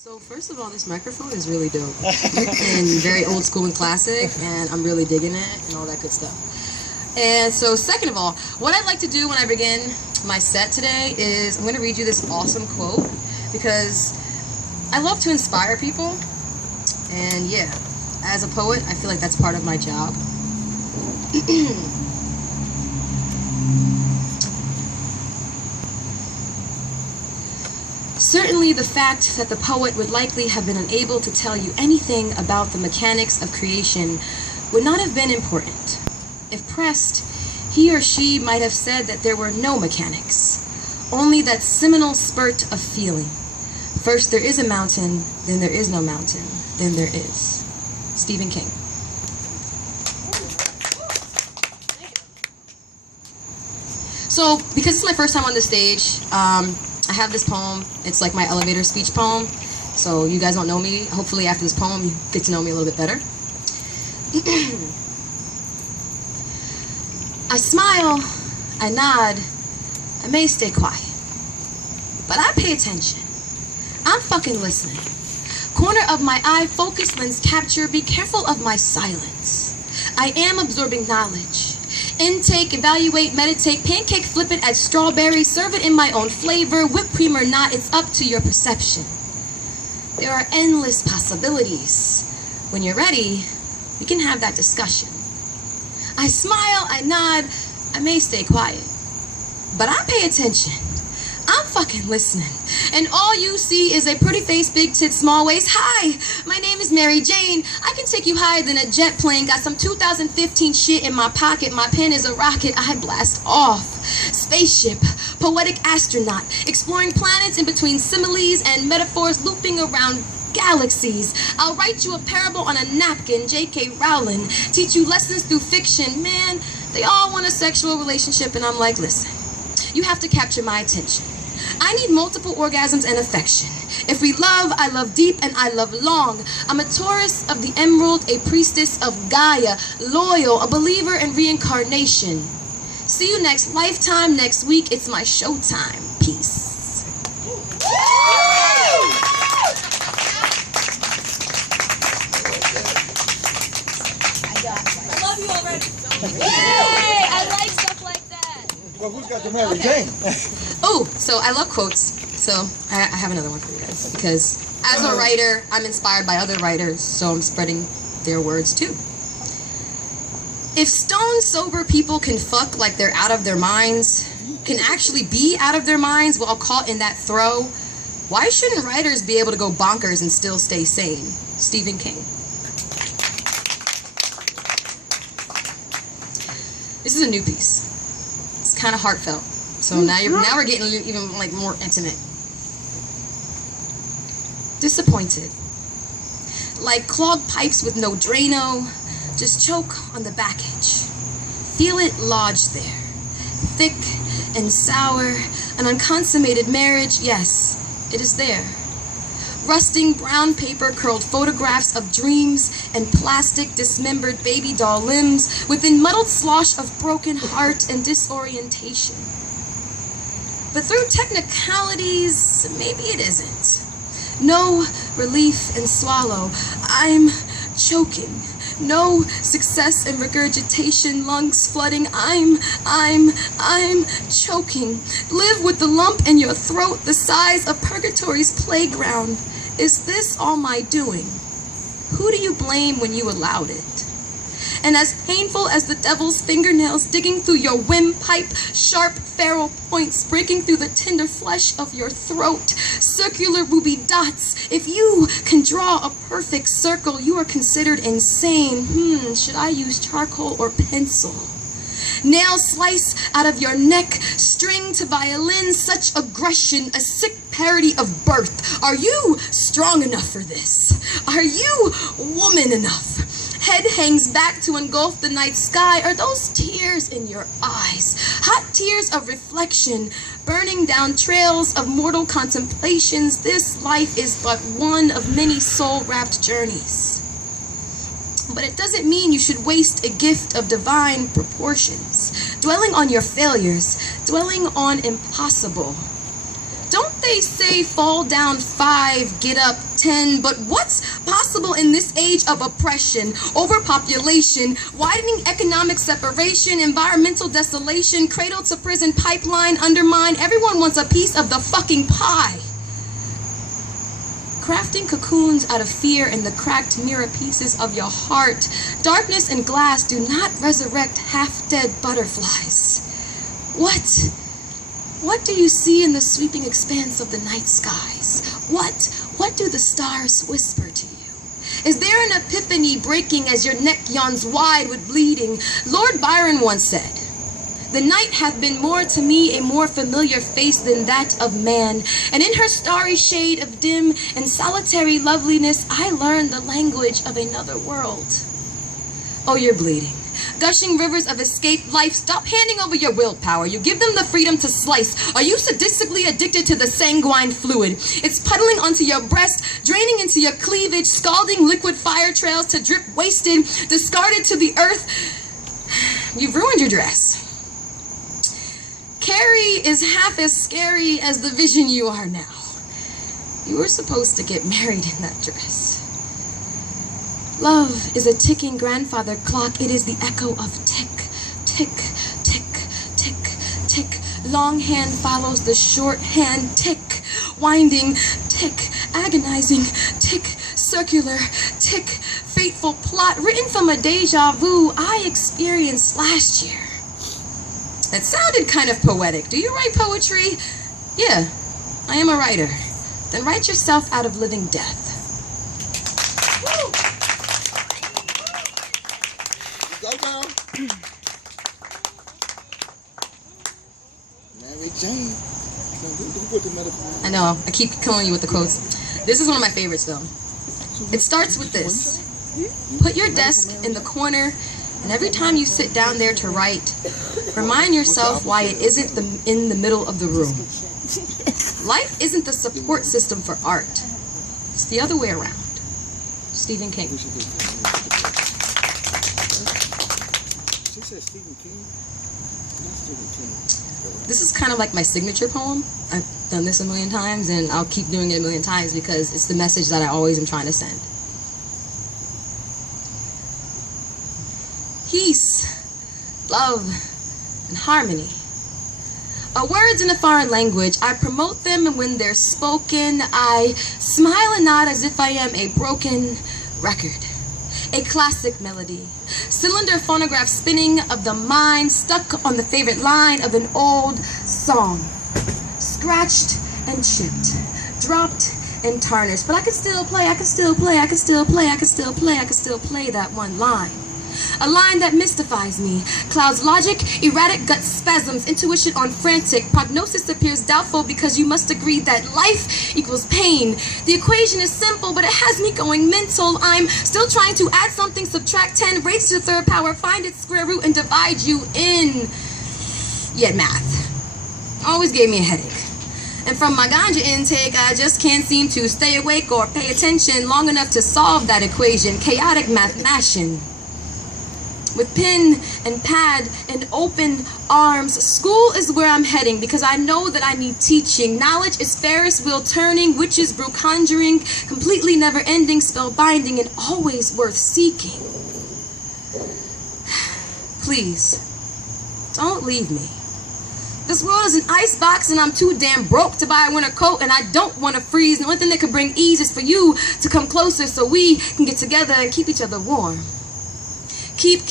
So first of all, this microphone is really dope and very old school and classic, and I'm really digging it and all that good stuff. And so second of all, what I'd like to do when I begin my set today is I'm going to read you this awesome quote because I love to inspire people, and yeah, as a poet, I feel like that's part of my job. Certainly the fact that the poet would likely have been unable to tell you anything about the mechanics of creation would not have been important. If pressed, he or she might have said that there were no mechanics, only that seminal spurt of feeling. First there is a mountain, then there is no mountain, then there is. Stephen King. So, because it's my first time on this stage, I have this poem. It's like my elevator speech poem. So you guys don't know me. Hopefully after this poem you get to know me a little bit better. I smile, I nod, I may stay quiet, but I pay attention. I'm fucking listening. Corner of my eye, focus lens capture, be careful of my silence. I am absorbing knowledge. Intake, evaluate, meditate, pancake, flip it, add strawberry, serve it in my own flavor, whipped cream or not, it's up to your perception. There are endless possibilities. When you're ready, we can have that discussion. I smile, I nod, I may stay quiet, but I pay attention. I'm fucking listening. And all you see is a pretty face, big tits, small waist. Hi, my name is Mary Jane. I can take you higher than a jet plane. Got some 2015 shit in my pocket. My pen is a rocket. I blast off. Spaceship, poetic astronaut, exploring planets in between similes and metaphors, looping around galaxies. I'll write you a parable on a napkin. J.K. Rowling, teach you lessons through fiction. Man, they all want a sexual relationship, and I'm like, listen, you have to capture my attention. I need multiple orgasms and affection. If we love, I love deep and I love long. I'm a Taurus of the emerald, a priestess of Gaia, loyal, a believer in reincarnation. See you next lifetime, next week. It's my showtime. Peace. I love you already. Yay! I like stuff like that. Well, who's got the Mary Jane? Oh, so I love quotes. So I have another one for you guys. Because as a writer, I'm inspired by other writers, so I'm spreading their words too. If stone sober people can fuck like they're out of their minds, can actually be out of their minds while caught in that throw, why shouldn't writers be able to go bonkers and still stay sane? Stephen King. This is a new piece. It's kind of heartfelt. So now we're getting even like more intimate. Disappointed. Like clogged pipes with no Drano, just choke on the backage. Feel it lodge there. Thick and sour, an unconsummated marriage, yes, it is there. Rusting brown paper curled photographs of dreams and plastic dismembered baby doll limbs within muddled slosh of broken heart and disorientation. But through technicalities, maybe it isn't. No relief and swallow. I'm choking. No success and regurgitation, lungs flooding. I'm choking. Live with the lump in your throat, the size of purgatory's playground. Is this all my doing? Who do you blame when you allowed it? And as painful as the devil's fingernails digging through your windpipe, sharp ferrule points breaking through the tender flesh of your throat, circular ruby dots, if you can draw a perfect circle, you are considered insane. Should I use charcoal or pencil? Nail slice out of your neck, string to violin, such aggression, a sick parody of birth. Are you strong enough for this? Are you woman enough? Head hangs back to engulf the night sky. Are those tears in your eyes? Hot tears of reflection, burning down trails of mortal contemplations. This life is but one of many soul-wrapped journeys. But it doesn't mean you should waste a gift of divine proportions, dwelling on your failures, dwelling on impossible. Don't they say fall down 5, get up 10. But what's possible in this age of oppression, overpopulation, widening economic separation, environmental desolation, cradle to prison pipeline undermine? Everyone wants a piece of the fucking pie. Crafting cocoons out of fear in the cracked mirror pieces of your heart. Darkness and glass do not resurrect half-dead butterflies. What do you see in the sweeping expanse of the night skies? What do the stars whisper to you? Is there an epiphany breaking as your neck yawns wide with bleeding? Lord Byron once said, "The night hath been more to me a more familiar face than that of man, and in her starry shade of dim and solitary loveliness I learned the language of another world." Oh, you're bleeding. Gushing rivers of escaped life, stop handing over your willpower. You give them the freedom to slice. Are you sadistically addicted to the sanguine fluid? It's puddling onto your breast, draining into your cleavage, scalding liquid fire trails to drip wasted, discarded to the earth. You've ruined your dress. Carrie is half as scary as the vision you are now. You were supposed to get married in that dress. Love is a ticking grandfather clock. It is the echo of tick, tick, tick, tick, tick. Long hand follows the short hand, tick, winding, tick, agonizing, tick, circular, tick, fateful plot, written from a deja vu I experienced last year. That sounded kind of poetic. Do you write poetry? Yeah, I am a writer. Then write yourself out of living death. Woo! Go, girl. Mary Jane. I know, I keep killing you with the quotes. This is one of my favorites though. It starts with this. Put your desk in the corner, and every time you sit down there to write, remind yourself why it isn't in the middle of the room. Life isn't the support system for art. It's the other way around. Stephen King. This is kind of like my signature poem. I've done this a million times, and I'll keep doing it a million times because it's the message that I always am trying to send. Peace, love, and harmony are words in a foreign language. I promote them, and when they're spoken, I smile and nod as if I am a broken record. A classic melody, cylinder phonograph spinning of the mind, stuck on the favorite line of an old song. Scratched and chipped, dropped and tarnished, but I can still play, I can still play, I can still play, I can still play, I can still play that one line. A line that mystifies me, clouds logic, erratic gut spasms, intuition on frantic, prognosis appears doubtful because you must agree that life equals pain. The equation is simple, but it has me going mental. I'm still trying to add something, subtract 10, raise to the third power, find its square root, and divide you in. Yet math always gave me a headache. And from my ganja intake, I just can't seem to stay awake or pay attention long enough to solve that equation. Chaotic mathematician. With pen and pad and open arms, school is where I'm heading because I know that I need teaching. Knowledge is Ferris wheel turning, witches brew conjuring, completely never ending, spell binding, and always worth seeking. Please, don't leave me. This world is an icebox and I'm too damn broke to buy a winter coat, and I don't want to freeze. The only thing that could bring ease is for you to come closer so we can get together and keep each other warm. Keep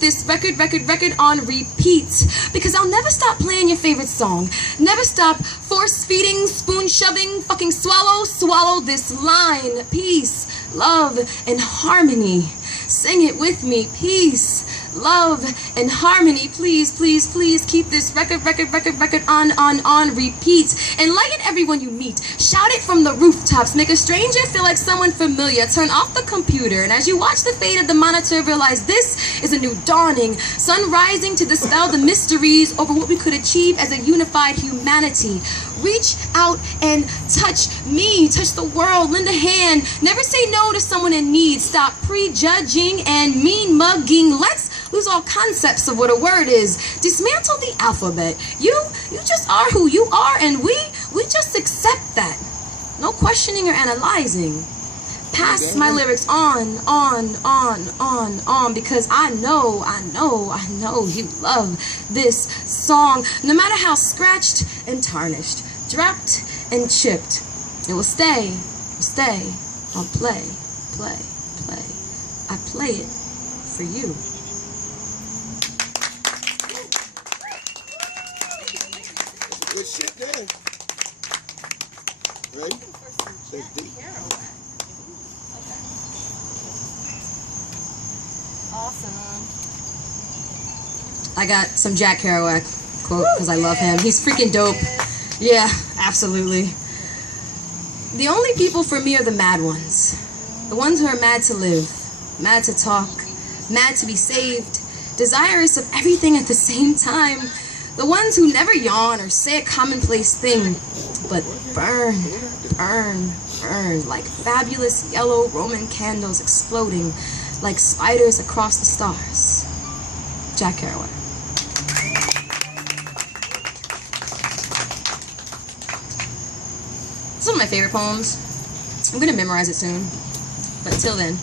this record on repeat, because I'll never stop playing your favorite song. Never stop force feeding, spoon shoving, fucking swallow this line. Peace, love, and harmony. Sing it with me. Peace, love, and harmony. Please keep this record on repeat. Enlighten everyone you meet. Shout it from the rooftops. Make a stranger feel like someone familiar. Turn off the computer, and as you watch the fade of the monitor, realize this is a new dawning. Sun rising to dispel the mysteries over what we could achieve as a unified humanity. Reach out and touch me. Touch the world. Lend a hand. Never say no to someone in need. Stop prejudging and mean mugging. Let's lose all concepts of what a word is. Dismantle the alphabet. You just are who you are, and we just accept that. No questioning or analyzing. Pass my lyrics on, because I know you love this song. No matter how scratched and tarnished, dropped and chipped, it will stay. I'll play. I play it for you. Good shit there. Ready? That's deep. Awesome. I got some Jack Kerouac quote because I love him. He's freaking dope. Yeah, absolutely. The only people for me are the mad ones. The ones who are mad to live, mad to talk, mad to be saved, desirous of everything at the same time. The ones who never yawn or say a commonplace thing, but burn like fabulous yellow Roman candles exploding like spiders across the stars. Jack Kerouac. It's one of my favorite poems. I'm gonna memorize it soon, but until then.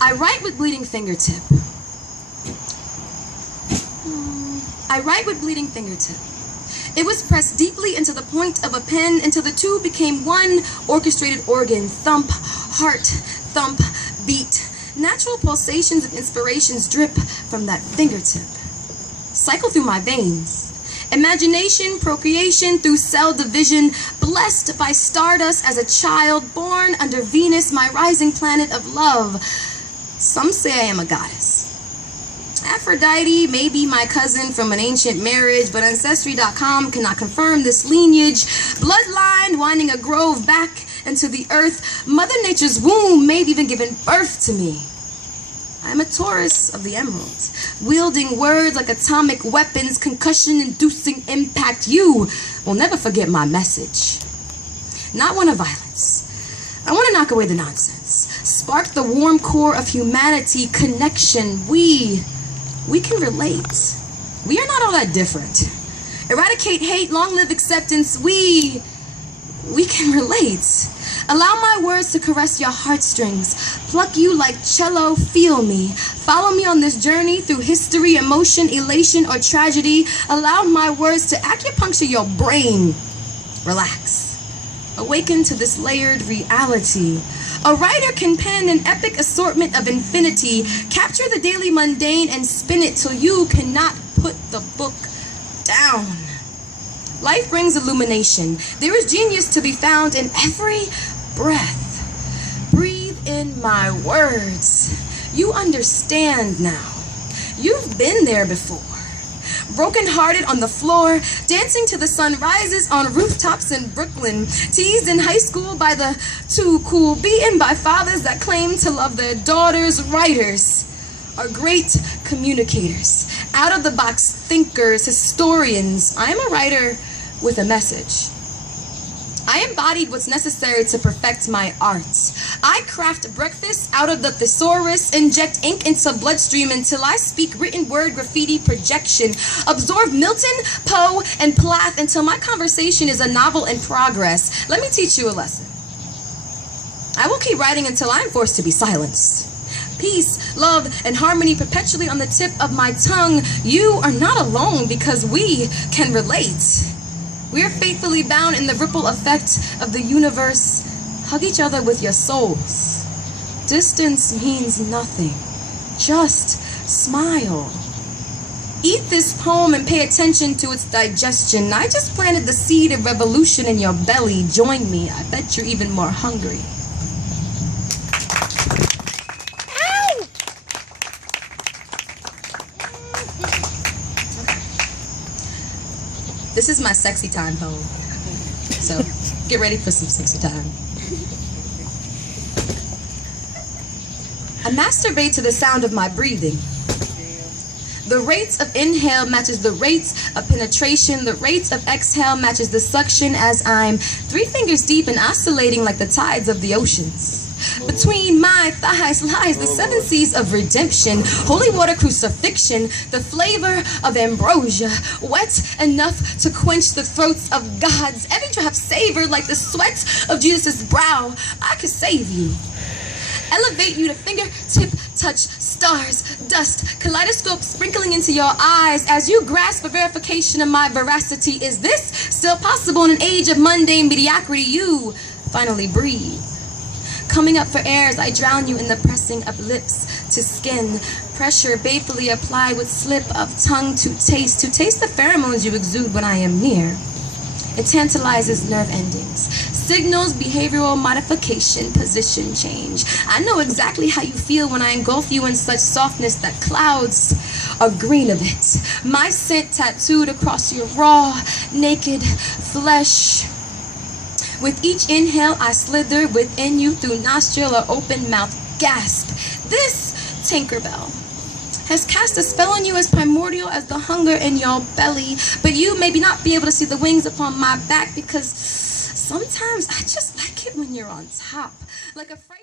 I write with bleeding fingertip. It was pressed deeply into the point of a pen until the two became one orchestrated organ. Thump, heart, thump, beat. Natural pulsations of inspirations drip from that fingertip. Cycle through my veins. Imagination, procreation through cell division. Blessed by stardust as a child, born under Venus, my rising planet of love. Some say I am a goddess. Aphrodite may be my cousin from an ancient marriage, but Ancestry.com cannot confirm this lineage. Bloodline winding a grove back into the earth. Mother Nature's womb may have even given birth to me. I am a Taurus of the emerald, wielding words like atomic weapons, concussion-inducing impact. You will never forget my message. Not one of violence. I want to knock away the nonsense. Spark the warm core of humanity, connection. We can relate. We are not all that different. Eradicate hate, long live acceptance. We can relate. Allow my words to caress your heartstrings. Pluck you like cello, feel me. Follow me on this journey through history, emotion, elation, or tragedy. Allow my words to acupuncture your brain. Relax. Awaken to this layered reality. A writer can pen an epic assortment of infinity, capture the daily mundane and spin it till you cannot put the book down. Life brings illumination. There is genius to be found in every breath. Breathe in my words. You understand now. You've been there before. Broken-hearted on the floor, dancing to the sunrises on rooftops in Brooklyn, teased in high school by the too cool, beaten by fathers that claim to love their daughters. Writers are great communicators, out-of-the-box thinkers, historians. I am a writer with a message. I embodied what's necessary to perfect my art. I craft breakfast out of the thesaurus, inject ink into bloodstream until I speak written word graffiti projection, absorb Milton, Poe, and Plath until my conversation is a novel in progress. Let me teach you a lesson. I will keep writing until I am forced to be silenced. Peace, love, and harmony perpetually on the tip of my tongue. You are not alone because we can relate. We are faithfully bound in the ripple effect of the universe. Hug each other with your souls. Distance means nothing. Just smile. Eat this poem and pay attention to its digestion. I just planted the seed of revolution in your belly. Join me. I bet you're even more hungry. This is my sexy time poem. So get ready for some sexy time. I masturbate to the sound of my breathing. The rates of inhale matches the rates of penetration. The rates of exhale matches the suction as I'm 3 fingers deep and oscillating like the tides of the oceans. Between my thighs lies the 7 seas of redemption, holy water crucifixion, the flavor of ambrosia, wet enough to quench the throats of gods, every drop savored like the sweat of Jesus' brow. I could save you. Elevate you to fingertip touch stars, dust, kaleidoscope sprinkling into your eyes as you grasp for verification of my veracity. Is this still possible in an age of mundane mediocrity? You finally breathe. Coming up for air as I drown you in the pressing of lips to skin, pressure balefully applied with slip of tongue to taste the pheromones you exude when I am near. It tantalizes nerve endings, signals behavioral modification, position change. I know exactly how you feel when I engulf you in such softness that clouds are green of it. My scent tattooed across your raw, naked flesh. With each inhale, I slither within you through nostril or open mouth gasp. This Tinkerbell has cast a spell on you as primordial as the hunger in your belly, but you maybe not be able to see the wings upon my back because sometimes I just like it when you're on top, like a fright.